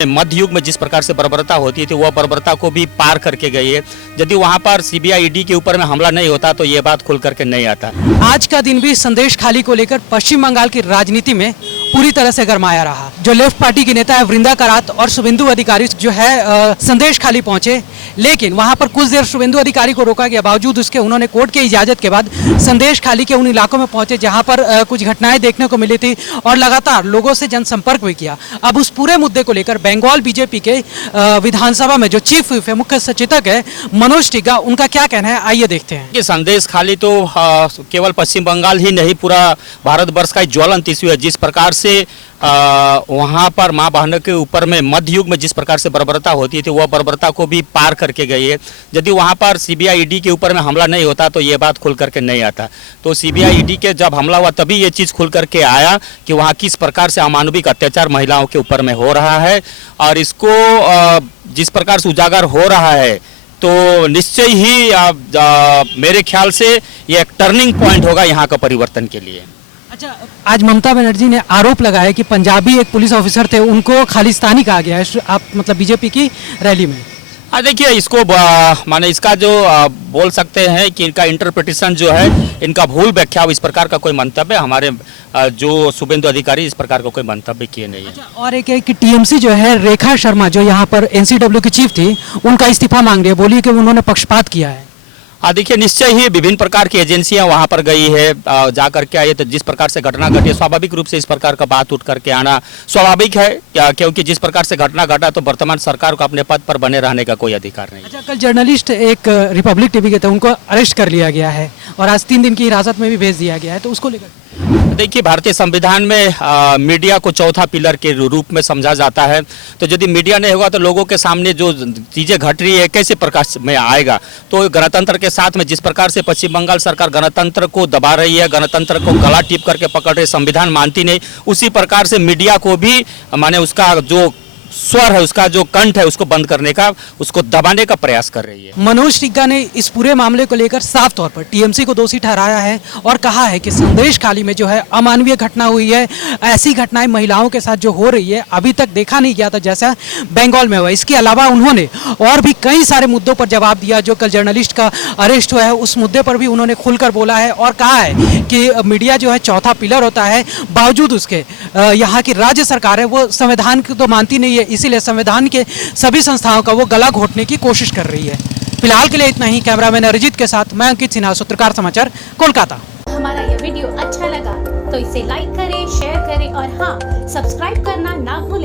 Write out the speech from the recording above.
मध्य युग में जिस प्रकार से बर्बरता होती थी वह बर्बरता को भी पार करके गई है। यदि वहां पर सीबीआई ईडी के ऊपर में हमला नहीं होता तो ये बात खुल करके नहीं आता। आज का दिन भी संदेश खाली को लेकर पश्चिम बंगाल की राजनीति में पूरी तरह से गरमाया रहा। जो लेफ्ट पार्टी की नेता है वृंदा करात और शुभेंदु अधिकारी जो है संदेश खाली पहुंचे, लेकिन वहां पर कुछ देर शुभेंदु अधिकारी को रोका गया। बावजूद उसके उन्होंने कोर्ट की इजाजत के बाद संदेश खाली के उन इलाकों में पहुंचे जहां पर कुछ घटनाएं देखने को मिली थी और लगातार लोगों से जनसंपर्क भी किया। अब उस पूरे मुद्दे को लेकर बंगाल बीजेपी के विधानसभा में जो चीफ व्हिप है, मुख्य सचेतक है मनोज टिग्गा, उनका क्या कहना है, आइए देखते हैं। कि संदेश खाली तो केवल पश्चिम बंगाल ही नहीं, पूरा भारतवर्ष का ज्वलंत इश्यू है। जिस प्रकार से वहाँ पर माँ बहनों के ऊपर में मध्य युग में जिस प्रकार से बर्बरता होती थी वह बर्बरता को भी पार करके गई है। यदि वहाँ पर सीबीआई ईडी के ऊपर में हमला नहीं होता तो ये बात खुल करके नहीं आता। तो सीबीआई ईडी के जब हमला हुआ तभी ये चीज़ खुल करके आया कि वहाँ किस प्रकार से अमानविक अत्याचार महिलाओं के ऊपर में हो रहा है, और इसको जिस प्रकार से उजागर हो रहा है तो निश्चय ही मेरे ख्याल से ये एक टर्निंग पॉइंट होगा यहाँ का परिवर्तन के लिए। अच्छा, आज ममता बनर्जी ने आरोप लगाया कि पंजाबी एक पुलिस ऑफिसर थे, उनको खालिस्तानी कहा गया है, आप मतलब बीजेपी की रैली में। देखिए, इसको माने इसका जो बोल सकते हैं कि इनका इंटरप्रिटेशन जो है, इनका भूल व्याख्या, इस प्रकार का कोई मंतव्य हमारे जो शुभेंदु अधिकारी इस प्रकार का कोई मंतव्य किए नहीं है। अच्छा, और एक है कि टीएमसी जो है रेखा शर्मा जो यहाँ पर एनसीडब्ल्यू की चीफ थी, उनका इस्तीफा मांग रही है, बोली कि उन्होंने पक्षपात किया है। देखिए, निश्चय ही विभिन्न प्रकार की एजेंसियां वहां पर गई है, जा करके आई है। तो जिस प्रकार से घटना घटी, स्वाभाविक रूप से इस प्रकार का बात उठ करके आना स्वाभाविक है, क्योंकि जिस प्रकार से घटना घटा तो वर्तमान सरकार को अपने पद पर बने रहने का कोई अधिकार नहीं। अच्छा, कल जर्नलिस्ट एक रिपब्लिक टीवी के थे, उनको अरेस्ट कर लिया गया है और आज 3 दिन की हिरासत में भी भेज दिया गया है, तो उसको लेकर देखिए, भारतीय संविधान में मीडिया को चौथा पिलर के रूप में समझा जाता है। तो यदि मीडिया नहीं होगा तो लोगों के सामने जो चीज़ें घट रही है कैसे प्रकाश में आएगा। तो गणतंत्र के साथ में जिस प्रकार से पश्चिम बंगाल सरकार गणतंत्र को दबा रही है, गणतंत्र को गला टीप करके पकड़ रही, संविधान मानती नहीं, उसी प्रकार से मीडिया को भी माने उसका जो स्वर है, उसका जो कंठ है, उसको बंद करने का, उसको दबाने का प्रयास कर रही है। मनोज टिग्गा ने इस पूरे मामले को लेकर साफ तौर पर टीएमसी को दोषी ठहराया है और कहा है कि संदेश खाली में जो है अमानवीय घटना हुई है। ऐसी घटनाएं महिलाओं के साथ जो हो रही है अभी तक देखा नहीं गया था जैसा बंगाल में हुआ। इसके अलावा उन्होंने और भी कई सारे मुद्दों पर जवाब दिया। जो कल जर्नलिस्ट का अरेस्ट हुआ है उस मुद्दे पर भी उन्होंने खुलकर बोला है और कहा है कि मीडिया जो है चौथा पिलर होता है, बावजूद उसके यहाँ की राज्य सरकार है वो संविधान को तो मानती नहीं है, इसीलिए संविधान के सभी संस्थाओं का वो गला घोटने की कोशिश कर रही है। फिलहाल के लिए इतना ही। कैमरामैन अरिजीत के साथ मैं अंकित सिन्हा, सूत्रकार समाचार, कोलकाता। हमारा यह वीडियो अच्छा लगा तो इसे लाइक करें, शेयर करें और हाँ, सब्सक्राइब करना ना भूलें।